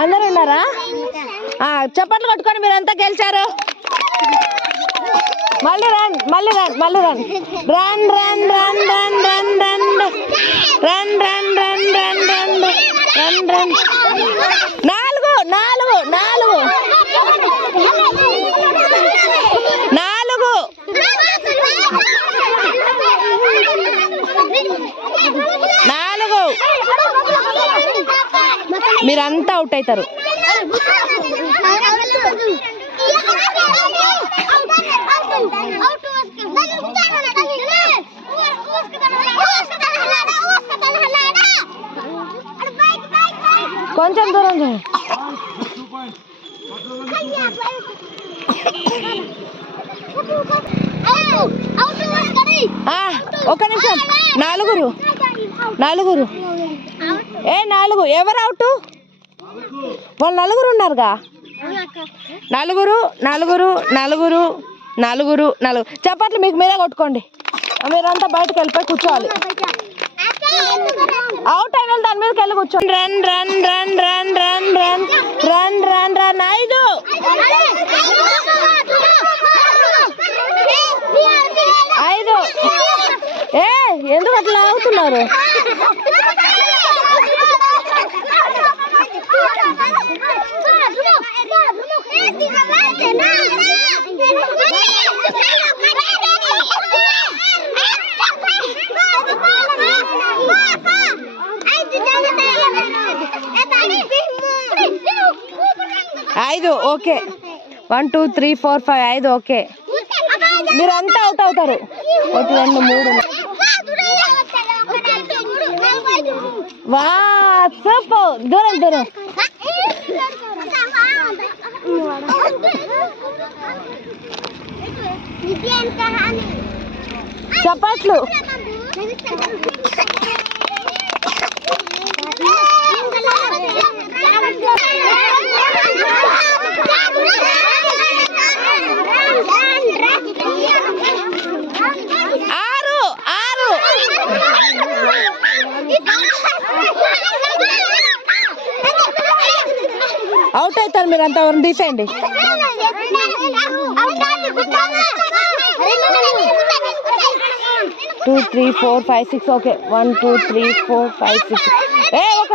అందరూ ఉన్నారా? చప్పట్లు కొట్టుకొని మీరంతా గెలిచారు. మళ్ళీ రండి, మళ్ళీ రండి, మళ్ళీ రండి. Run run run run run run run run run run run run run. 4 4 4 4. మీరంతా అవుట్ అవుతారు. కొంచెం దూరం చేయండి. ఒక నిమిషం. 4 4. 4. ఎవరు అవుట్? వాళ్ళు 4 ఉన్నారుగా. 4 4 4 4 4. చప్పట్లు మీకు మీరే కొట్టుకోండి. మీరంతా బయటకు వెళ్ళిపోయి కూర్చోవాలి. అవుట్ అయిన దాని మీదకి వెళ్ళి కూర్చోండి. Run run run run run run run run run. 5. ఎందుకు అట్లా అవుతున్నారు? ఐదు. ఓకే. 1 2 3 4 5. 5. ఓకే. మీరంతా అవుట్ అవుతారు. 1 2 3. వా సూపర్. దూరం దూరం. చప్పట్లు. అవుట్ అవుతారు మీరంతా. ఎవరిని తీసేయండి. 2 3 4 5 6. ఓకే. 1 2 3 4 5 6. ఒక